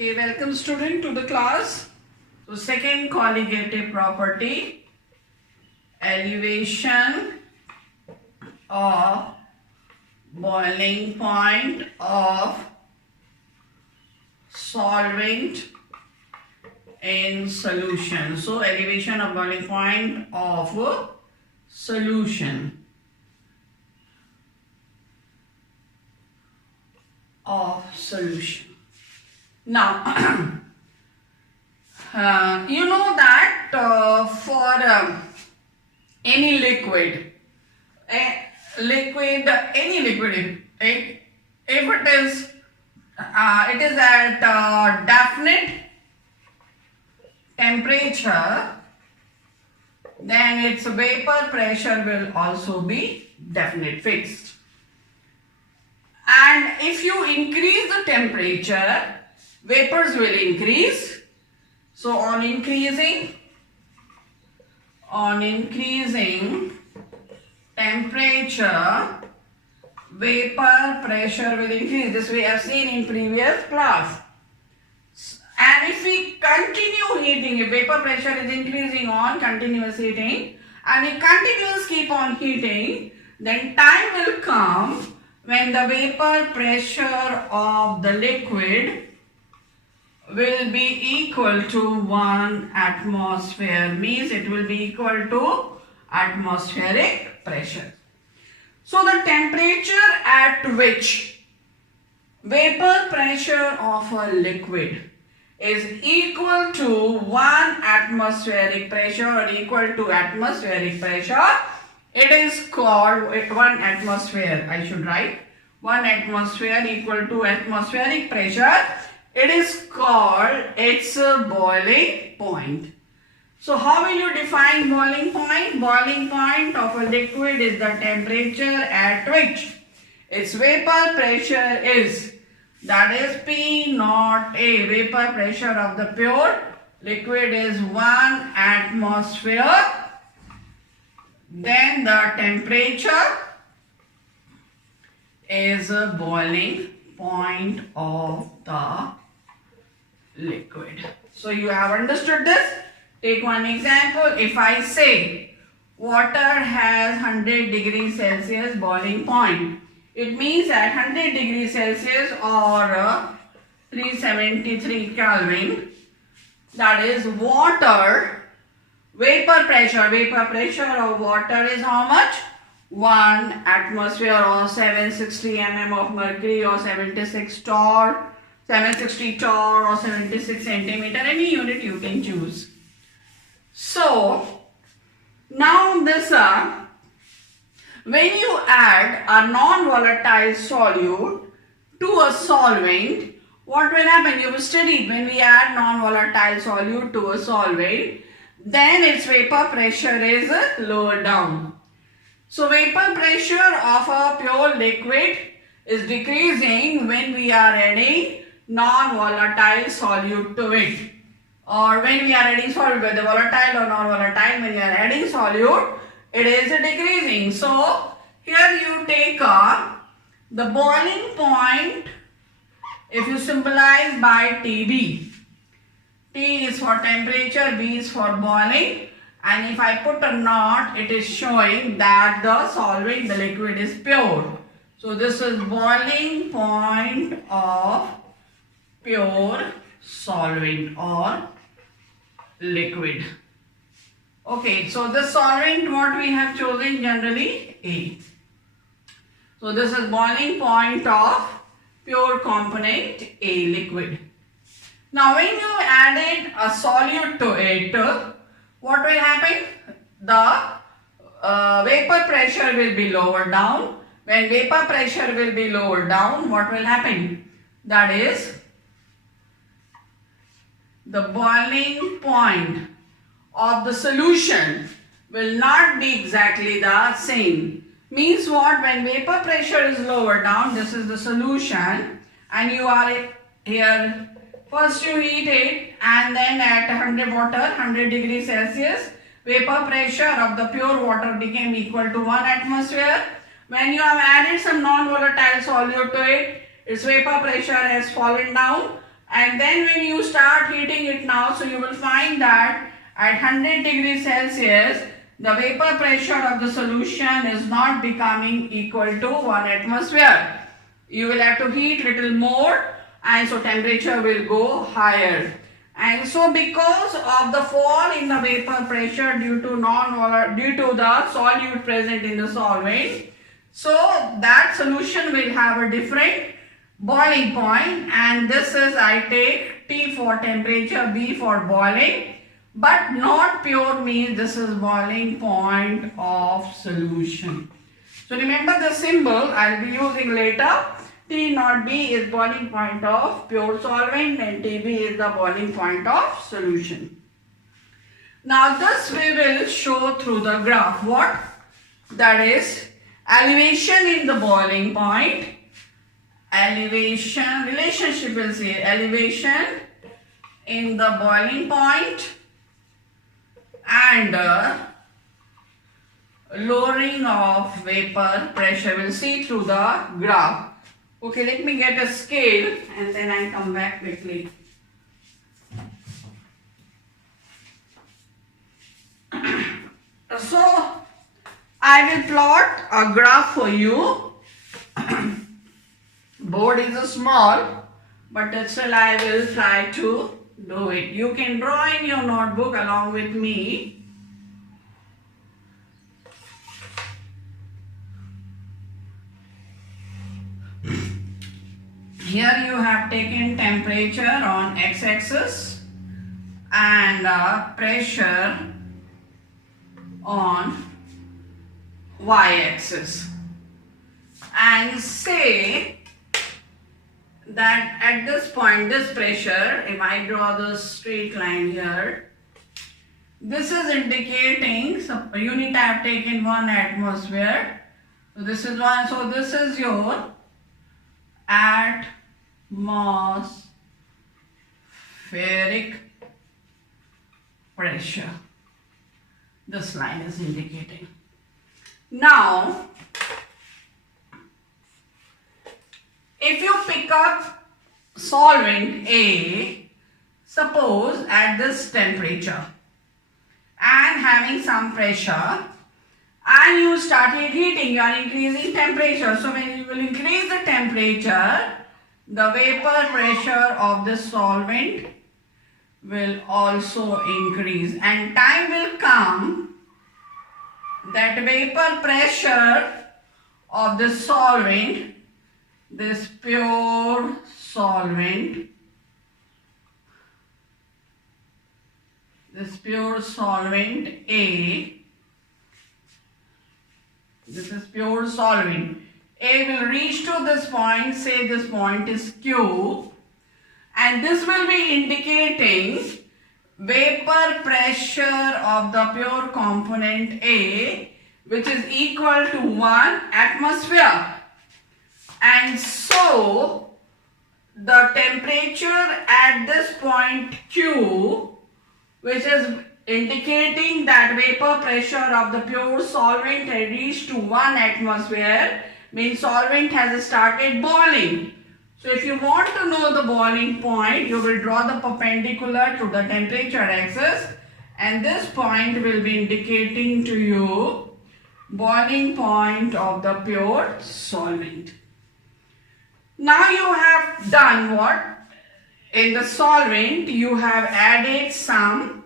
Okay, welcome student to the class. So second colligative property, elevation of boiling point of solvent in solution. So elevation of boiling point of solution. Now, you know that for any liquid, any liquid, if it is at definite temperature, then its vapor pressure will also be definite, fixed. And if you increase the temperature, vapors will increase. So on increasing temperature, vapor pressure will increase. This we have seen in previous class. And if we continue heating, if vapor pressure is increasing on continuous heating, and we continuously keep on heating, then time will come when the vapor pressure of the liquid will be equal to 1 atmosphere, means it will be equal to atmospheric pressure. So the temperature at which vapor pressure of a liquid is equal to 1 atmospheric pressure or equal to atmospheric pressure, it is called 1 atmosphere, I should write 1 atmosphere equal to atmospheric pressure. It is called its boiling point. So how will you define boiling point? Boiling point of a liquid is the temperature at which its vapor pressure is, that is P naught A, vapor pressure of the pure liquid is 1 atmosphere. Then the temperature is a boiling point of the liquid. So you have understood this. Take one example. If I say water has 100 degrees Celsius boiling point, it means at 100 degrees Celsius or 373 Kelvin, that is water vapor pressure of water is how much? 1 atmosphere or 760 mm of mercury or 760 torr or 76 centimeter, any unit you can choose. So now this when you add a non-volatile solute to a solvent, what will happen? You will study when we add non-volatile solute to a solvent, then its vapor pressure is lower down. So vapor pressure of a pure liquid is decreasing when we are adding non-volatile solute to it, or when we are adding solute, whether volatile or non-volatile, when we are adding solute, it is decreasing. So here you take the boiling point, if you symbolize by TB. T is for temperature, B is for boiling, and if I put a naught, it is showing that the solvent, the liquid is pure. So this is boiling point of pure solvent or liquid. Okay, so the solvent what we have chosen generally A. So this is boiling point of pure component A, liquid. Now when you added a solute to it, what will happen? The vapor pressure will be lower down. When vapor pressure will be lower down, what will happen? That is, the boiling point of the solution will not be exactly the same. Means what? When vapor pressure is lower down, this is the solution, and you are here. First you heat it, and then at 100 degrees Celsius, vapor pressure of the pure water became equal to 1 atmosphere. When you have added some non-volatile solute to it, its vapor pressure has fallen down And then when you start heating it now, so you will find that at 100 degrees Celsius, the vapor pressure of the solution is not becoming equal to 1 atmosphere. You will have to heat little more, and so temperature will go higher. And so because of the fall in the vapor pressure due to the solute present in the solvent, so that solution will have a different boiling point, and this is, I take T for temperature, B for boiling, but not pure means this is boiling point of solution. So remember the symbol I will be using later. T naught B is boiling point of pure solvent and TB is the boiling point of solution. Now this we will show through the graph. What? That is elevation in the boiling point, elevation, relationship will say elevation in the boiling point and lowering of vapor pressure. We'll see through the graph. Okay, let me get a scale and then I come back quickly. So, I will plot a graph for you. Board is small, but still I will try to do it. You can draw in your notebook along with me. Here you have taken temperature on x-axis and pressure on y-axis, and say that at this point, this pressure, if I draw the straight line here, this is indicating, so unit I have taken 1 atmosphere, so this is 1, so this is your atmospheric pressure. This line is indicating. Now, if you pick up solvent A, suppose at this temperature and having some pressure, and you started heating, you are increasing temperature. So when you will increase the temperature, the vapor pressure of the solvent will also increase, and time will come that vapor pressure of the solvent, this pure solvent, A, this is pure solvent, A will reach to this point, say this point is Q, and this will be indicating vapor pressure of the pure component A, which is equal to 1 atmosphere. And so the temperature at this point Q, which is indicating that vapor pressure of the pure solvent had reached to 1 atmosphere, means solvent has started boiling. So if you want to know the boiling point, you will draw the perpendicular to the temperature axis, and this point will be indicating to you boiling point of the pure solvent. Now you have done what? In the solvent you have added some,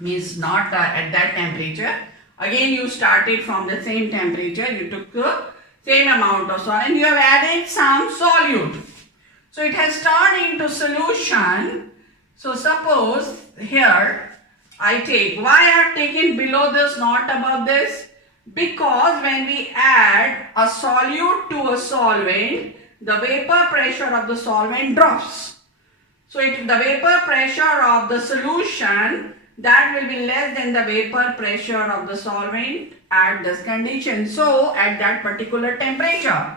means not at that temperature. Again you started from the same temperature, you took the same amount of solvent, you have added some solute. So it has turned into solution. So suppose here I take, why I have taken below this, not above this? Because when we add a solute to a solvent, the vapor pressure of the solvent drops. So the vapor pressure of the solution, that will be less than the vapor pressure of the solvent at this condition. So at that particular temperature.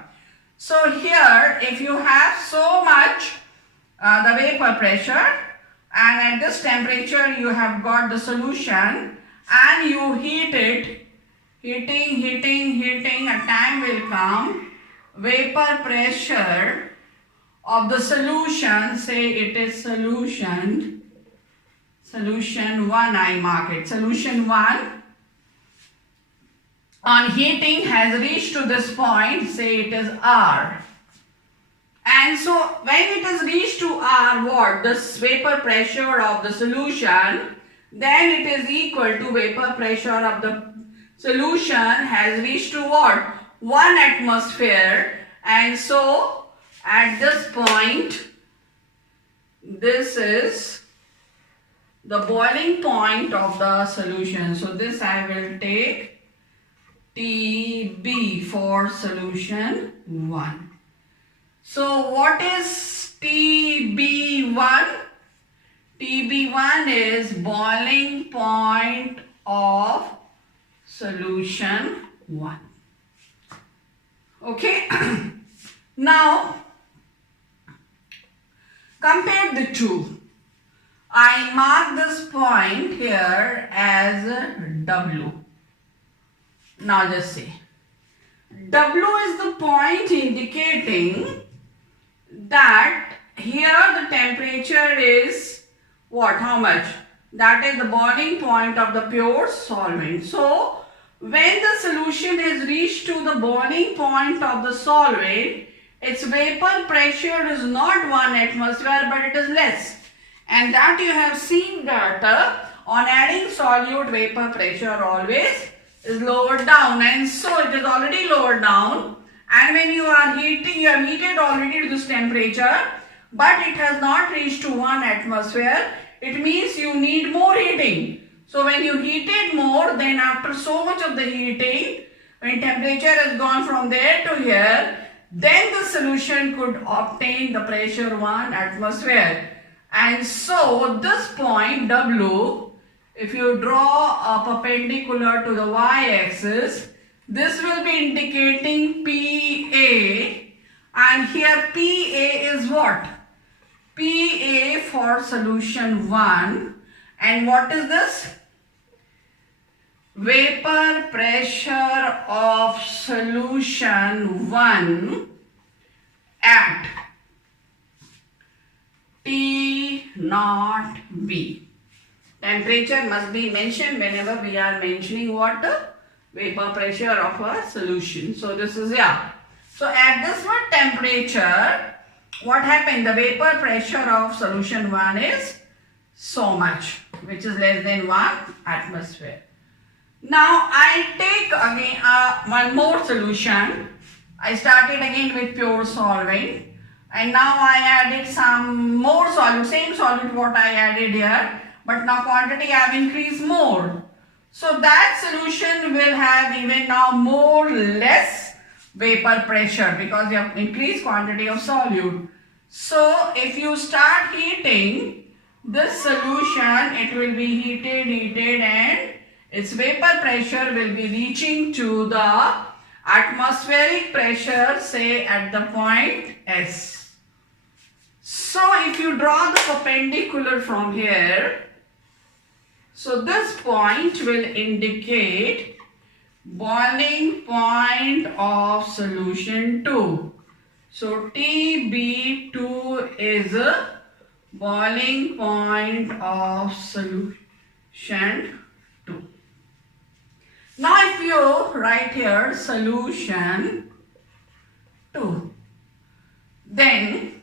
So here if you have so much the vapor pressure, and at this temperature you have got the solution and you heat it, heating, a time will come, vapor pressure of the solution, say it is solution 1, I mark it, solution 1 on heating has reached to this point, say it is R. And so when it is reached to R, what? This vapor pressure of the solution, then it is equal to vapor pressure of the solution has reached to what? 1 atmosphere. And so at this point, this is the boiling point of the solution. So this I will take TB for solution 1. So what is TB1? TB1 is boiling point of solution 1. Okay. Now compare the two. I mark this point here as W. Now just see. W is the point indicating that here the temperature is what? How much? That is the boiling point of the pure solvent. So when the solution is reached to the boiling point of the solvent, its vapor pressure is not 1 atmosphere but it is less. And that you have seen that on adding solute, vapor pressure always is lowered down, and so it is already lowered down. And when you are heating, you have heated already to this temperature, but it has not reached to 1 atmosphere. It means you need more heating. So when you heated more, then after so much of the heating, when temperature has gone from there to here, then the solution could obtain the pressure 1 atmosphere. And so this point W, if you draw a perpendicular to the y-axis, this will be indicating PA, and here PA is what? PA for solution 1. And what is this? Vapor pressure of solution 1 at T0B. Temperature must be mentioned whenever we are mentioning what? The vapor pressure of a solution. So this is, yeah. So at this one temperature, what happened? The vapor pressure of solution 1 is so much, which is less than 1 atmosphere. Now I take again one more solution. I started again with pure solvent, and now I added some more solute, same solute what I added here, but now quantity I have increased more. So that solution will have even now more less vapor pressure because you have increased quantity of solute. So if you start heating this solution, it will be heated and its vapor pressure will be reaching to the atmospheric pressure, say at the point S. So if you draw the perpendicular from here, so this point will indicate boiling point of solution 2. So TB2 is a boiling point of solution 2. Now if you write here solution 2, then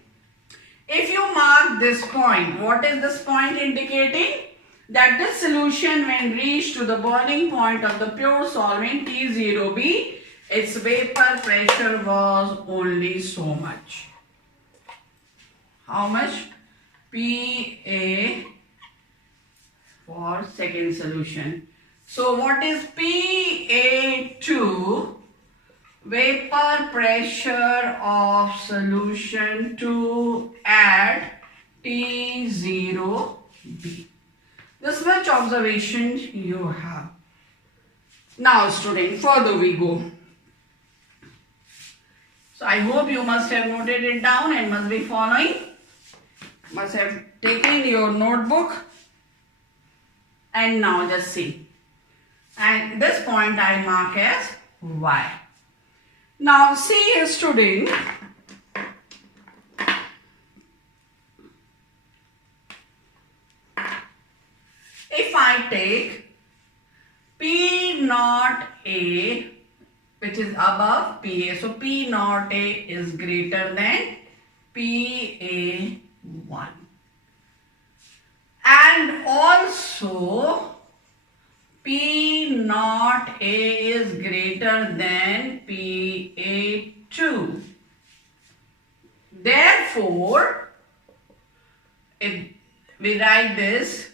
if you mark this point, what is this point indicating? That this solution when reached to the boiling point of the pure solvent T0B, its vapor pressure was only so much. How much? PA for second solution. So what is PA2? Vapor pressure of solution 2 at T0B. This much observation you have. Now student, further we go. So I hope you must have noted it down and must be following. Must have taken your notebook. And now just see. And this point I mark as Y. Now see here student. naught A, which is above PA. So P naught A is greater than PA1. And also P naught A is greater than PA2. Therefore, if we write this,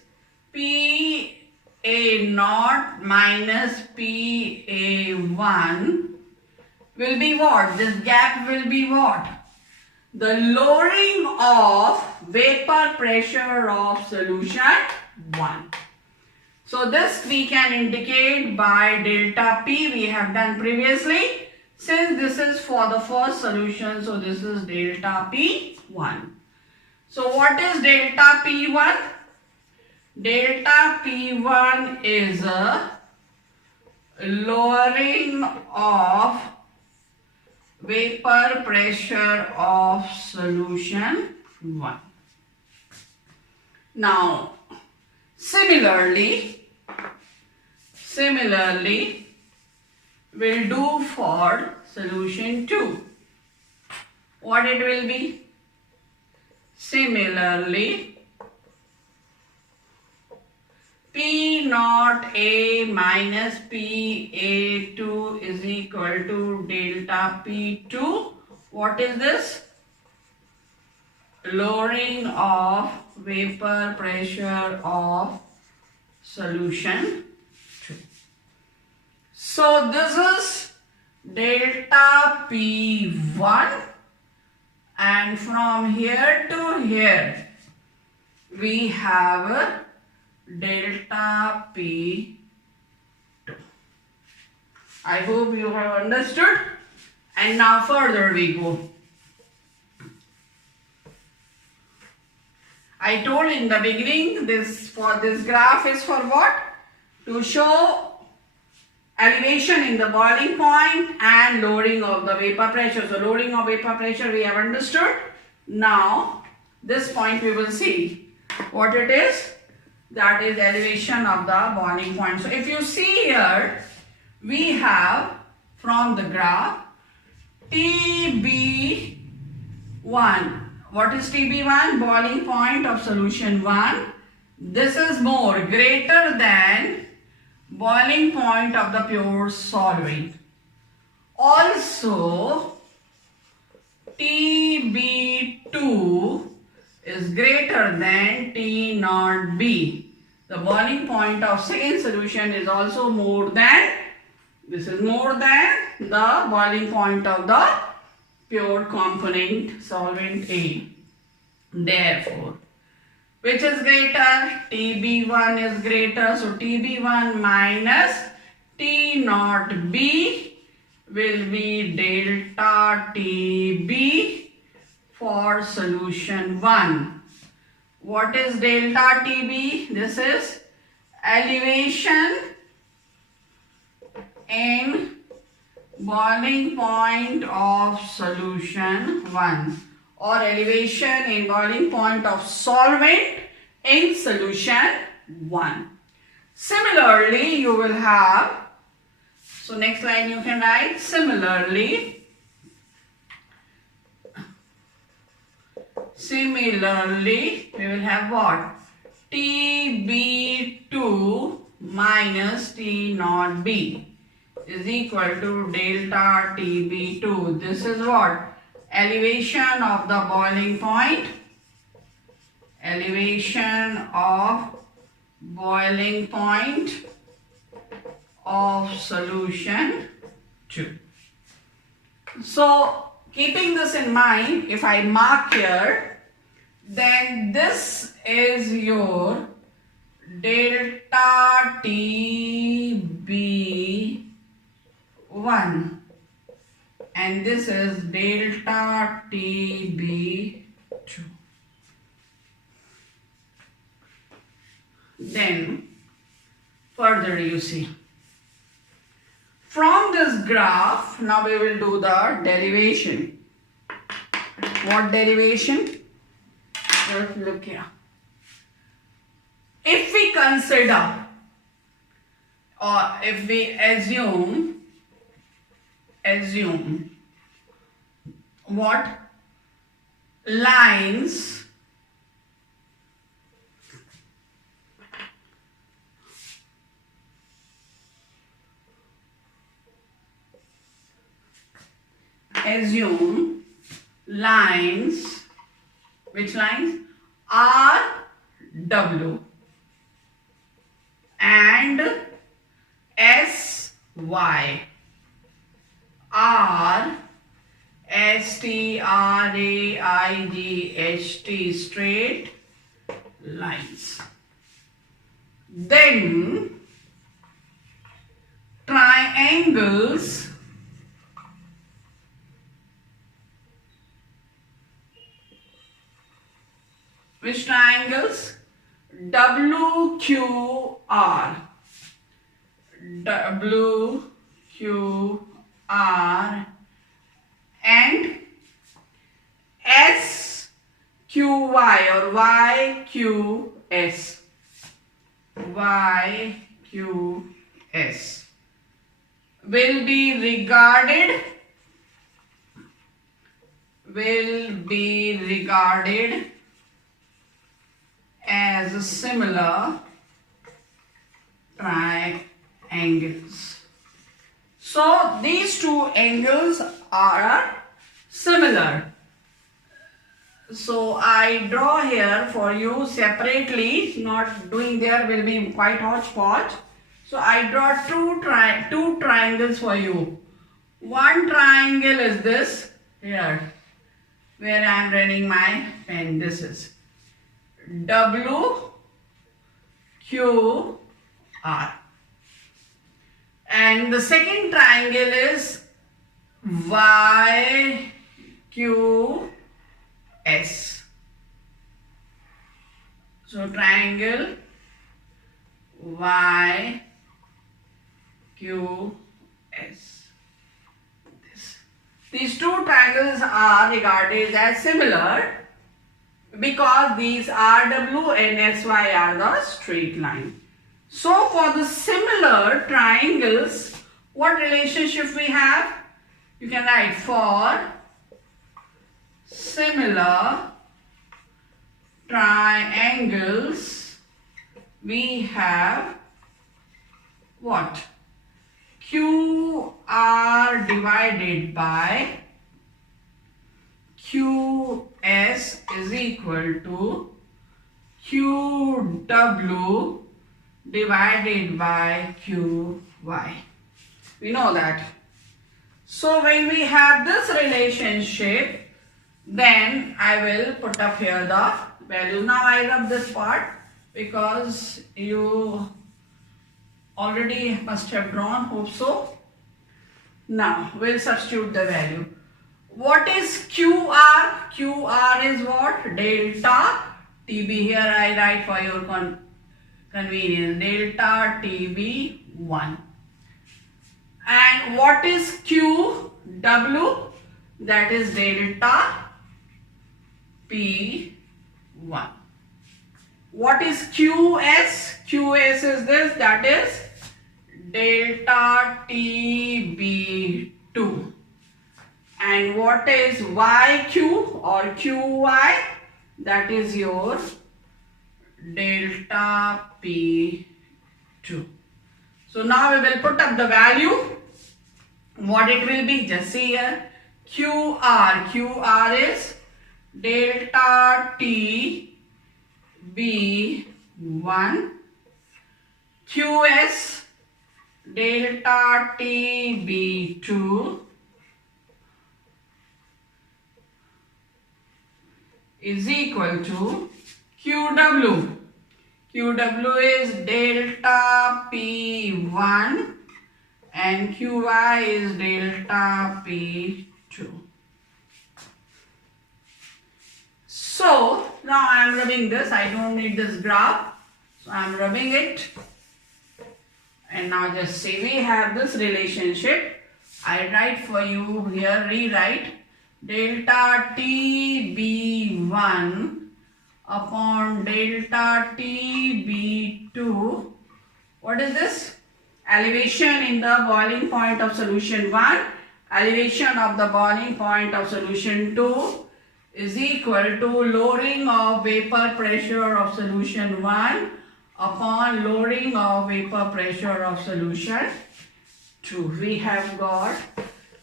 PA naught minus PA1 will be what? This gap will be what? The lowering of vapor pressure of solution 1. So this we can indicate by delta P we have done previously. Since this is for the first solution, so this is delta P1. So what is delta P1? Delta P1 is a lowering of vapor pressure of solution 1. Now, similarly, we'll do for solution 2. What it will be? Similarly, P naught A minus PA2 is equal to delta P2. What is this? Lowering of vapor pressure of solution 2. So this is delta P1, and from here to here we have delta P2. I hope you have understood. And now further we go. I told in the beginning this graph is for what? To show elevation in the boiling point and lowering of the vapor pressure. So lowering of vapor pressure we have understood. Now this point we will see what it is. That is elevation of the boiling point. So if you see here, we have from the graph TB1. What is TB1? Boiling point of solution 1. This is more greater than boiling point of the pure solvent. Also, TB2 is greater than T naught B. The boiling point of second solution is also more than, this is more than the boiling point of the pure component solvent A. Therefore, which is greater? TB1 is greater. So TB1 minus T naught B will be delta TB for solution 1. What is delta TB? This is elevation in boiling point of solution 1, or elevation in boiling point of solvent in solution 1. Similarly, you will have, so next line you can write, similarly, we will have what? TB2 minus T naught B is equal to delta TB2. This is what? Elevation of the boiling point. Elevation of boiling point of solution 2. So, keeping this in mind, if I mark here, then this is your delta TB1 and this is delta TB2. Then further you see. From this graph, now we will do the derivation. What derivation? Just look here. If we consider, or if we assume what lines which lines R W and S Y are STRAIGHT straight lines. Then triangles which triangles? WQR and SQY or YQS will be regarded as similar triangles. So these two angles are similar. So I draw here for you separately, not doing there will be quite hodgepodge. So I draw two triangles for you. One triangle is this here, where I am running my pen. This is WQR. And the second triangle is YQS. So triangle YQS. These two triangles are regarded as similar because these RW and SY are the straight line. So for the similar triangles, what relationship we have? You can write for similar triangles, we have what? QR divided by QS is equal to QW divided by QY. We know that. So when we have this relationship, then I will put up here the values. Now I rub this part because you already must have drawn, hope so. Now we'll substitute the value. What is QR? QR is what? Delta TB. Here I write for your convenience. Delta TB1. And what is QW? That is delta P1. What is QS? QS is this, that is delta TB2. And what is YQ or QY? That is your delta P2. So now we will put up the value. What it will be? Just see here. QR is delta TB1. QS delta TB2 is equal to QW. QW is delta P1 and QY is delta P2. So now I am rubbing this. I don't need this graph. So I am rubbing it. And now just see, we have this relationship. I write for you here, rewrite delta TB1 upon delta TB2. What is this? elevation in the boiling point of solution 1, elevation of the boiling point of solution 2 is equal to lowering of vapor pressure of solution 1 upon lowering of vapor pressure of solution 2. We have got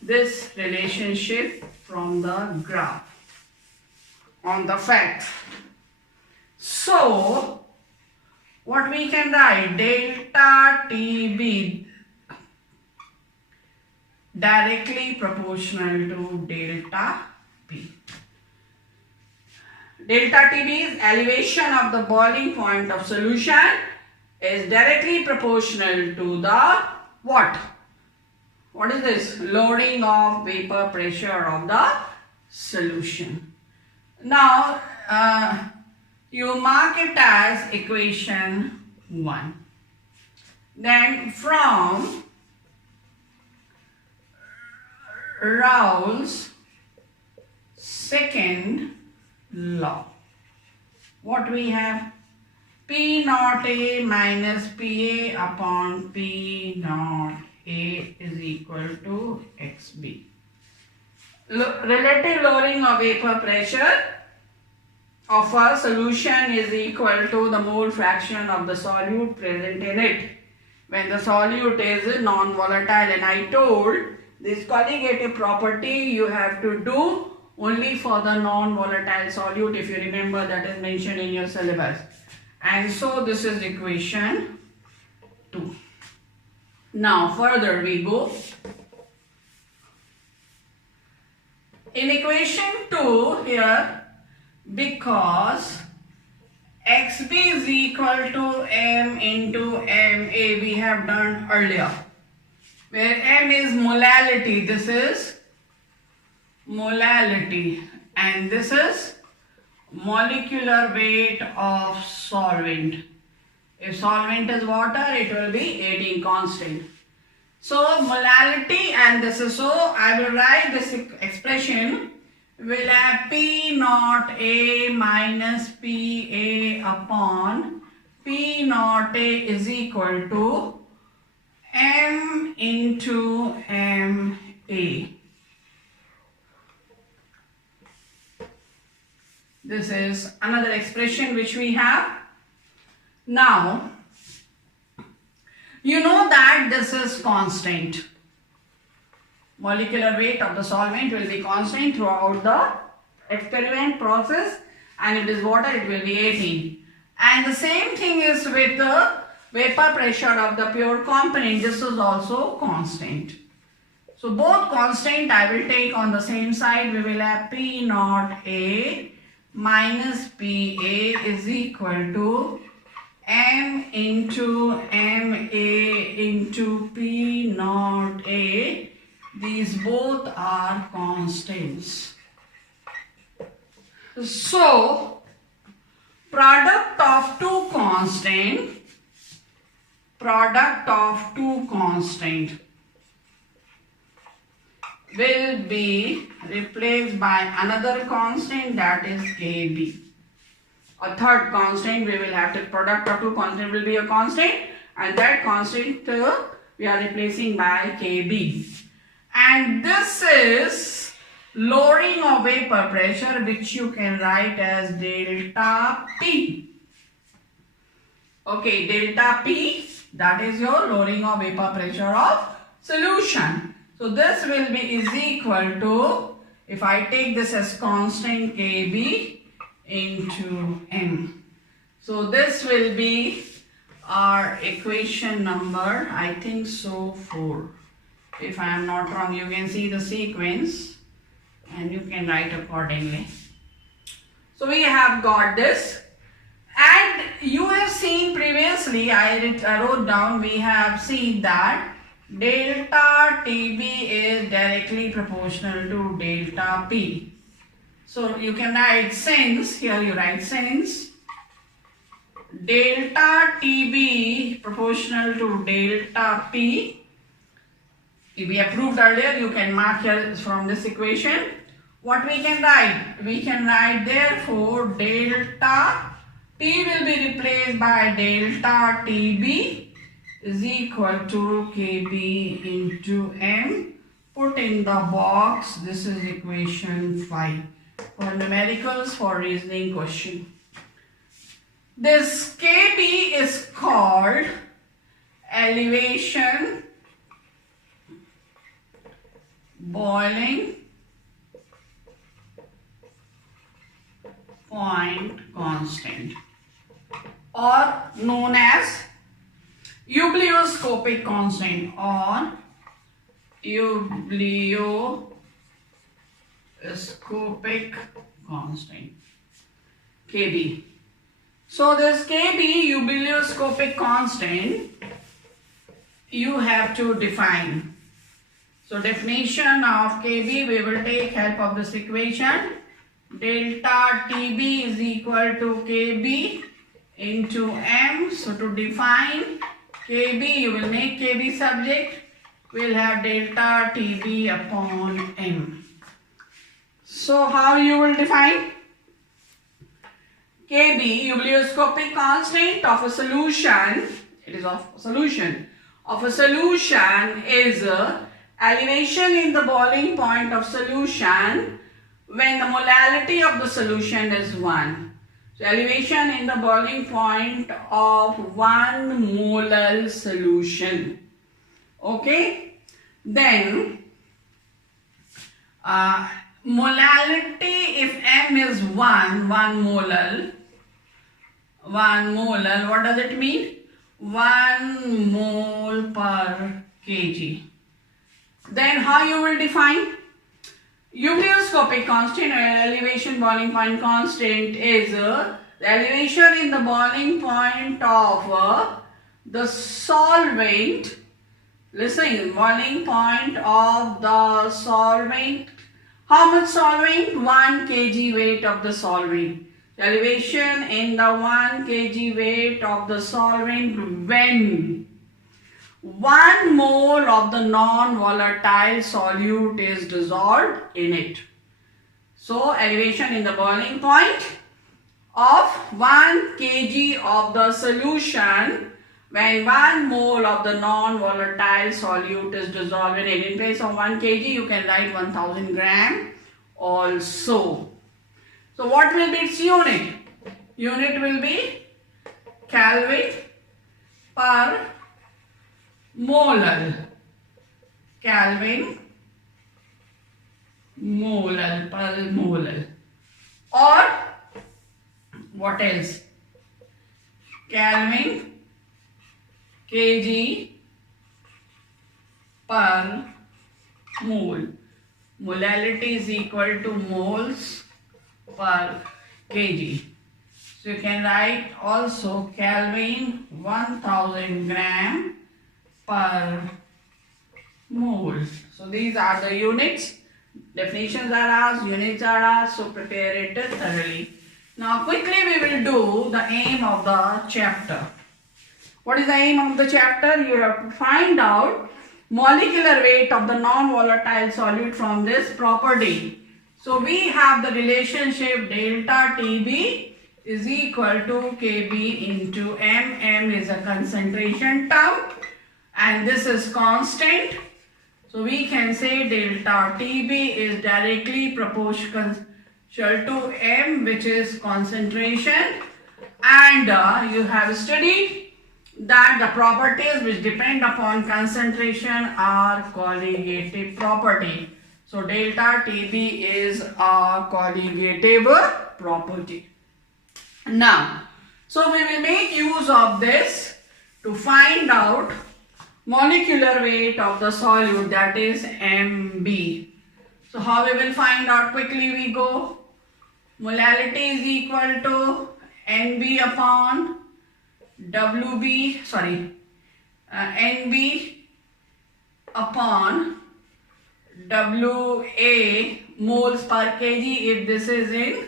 this relationship from the graph on the facts. So, what we can write, delta TB directly proportional to delta P. Delta TB is elevation of the boiling point of solution is directly proportional to the what? What is this? Lowering of vapor pressure of the solution. Now, you mark it as equation 1. Then from Raoult's second law, what we have? P naught A minus PA upon P naught A is equal to XB. Relative lowering of vapor pressure of a solution is equal to the mole fraction of the solute present in it when the solute is non-volatile. And I told this colligative property you have to do only for the non-volatile solute, if you remember, that is mentioned in your syllabus. And so this is equation 2. Now further we go. In equation 2 here, because XB is equal to M into MA, we have done earlier, where M is molality, this is molality, and this is molecular weight of solvent. If solvent is water, it will be 18 constant. So molality, and this is, so I will write this expression will have P naught A minus PA upon P naught A is equal to M into MA. This is another expression which we have. Now, you know that this is constant. Molecular weight of the solvent will be constant throughout the experiment process, and if it is water it will be 18. And the same thing is with the vapor pressure of the pure component, this is also constant. So both constant I will take on the same side. We will have P naught A minus PA is equal to M into MA into P naught A. These both are constants. So, product of two constant will be replaced by another constant, that is Kb. A third constant we will have, the product of two constant will be a constant, and that constant we are replacing by Kb. And this is lowering of vapor pressure, which you can write as delta P. Okay, delta P, that is your lowering of vapor pressure of solution. So this will be is equal to, if I take this as constant, Kb into M. So this will be our equation number, I think so, 4. If I am not wrong, you can see the sequence and you can write accordingly. So we have got this, and you have seen previously, I wrote down, we have seen that delta TB is directly proportional to delta P. So you can write since, here you write since delta TB proportional to delta P, we have proved earlier, you can mark here from this equation. What we can write? We can write therefore delta T will be replaced by delta TB is equal to Kb into M. Put in the box. This is equation 5 for numericals for reasoning question. This Kb is called elevation boiling point constant, or known as Eublioscopic constant, or Eublioscopic constant, Kb. So this Kb, Eublioscopic constant, you have to define. So definition of Kb, we will take help of this equation. Delta Tb is equal to Kb into M. So to define Kb, you will make Kb subject. We will have delta Tb upon M. So how you will define? Kb, Eublioscopic constant of a solution. It is of a solution. Of a solution is elevation in the boiling point of solution when the molality of the solution is 1. So elevation in the boiling point of 1 molar solution. Okay. Then molality, if M is 1 molar, what does it mean? 1 mole per kg. Then how you will define? Eublioscopic constant or elevation boiling point constant is the elevation in the boiling point of the solvent. Listen, boiling point of the solvent. How much solvent? 1 kg weight of the solvent. Elevation in the 1 kg weight of the solvent when 1 mole of the non-volatile solute is dissolved in it. So elevation in the boiling point of 1 kg of the solution when 1 mole of the non-volatile solute is dissolved in it. In place of 1 kg, you can write 1000 gram also. So what will be its unit? Unit will be Kelvin per molar. Kelvin molar per molar. Or what else? Kelvin kg per mole. Molality is equal to moles per kg. So you can write also Kelvin 1000 gram per mole. So these are the units. Definitions are asked, units are asked, so prepare it thoroughly. Now quickly we will do the aim of the chapter. What is the aim of the chapter? You have to find out molecular weight of the non-volatile solute from this property. So we have the relationship delta Tb is equal to Kb into M. M is a concentration term and this is constant. So we can say delta Tb is directly proportional to M, which is concentration, and you have studied that the properties which depend upon concentration are colligative property. So delta Tb is a colligative property. Now, so we will make use of this to find out molecular weight of the solute, that is Mb. So how we will find out? Quickly we go. Molality is equal to Nb upon Wb, Nb upon Wa moles per kg if this is in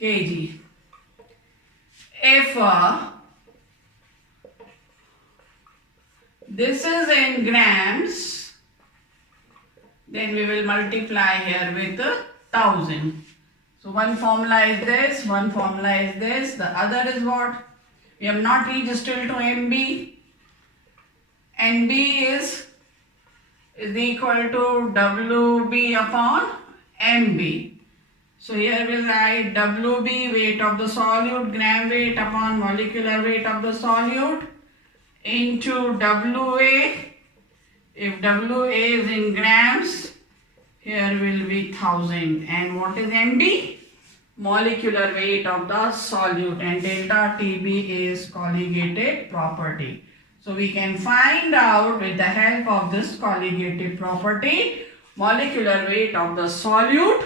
kg. If this is in grams, then we will multiply here with 1000. So one formula is this, one formula is this, the other is what? We have not reached still to Mb. NB is equal to WB upon MB. So here we'll write WB, weight of the solute, gram weight upon molecular weight of the solute, into WA. If WA is in grams, here will be 1000. And what is MB? Molecular weight of the solute, and delta TB is colligated property. So we can find out with the help of this colligated property molecular weight of the solute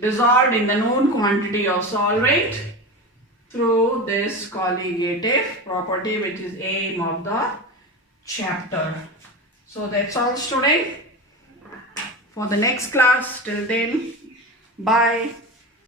dissolved in the known quantity of solvent through this colligative property, which is aim of the chapter. So that's all, student. For the next class, till then, bye.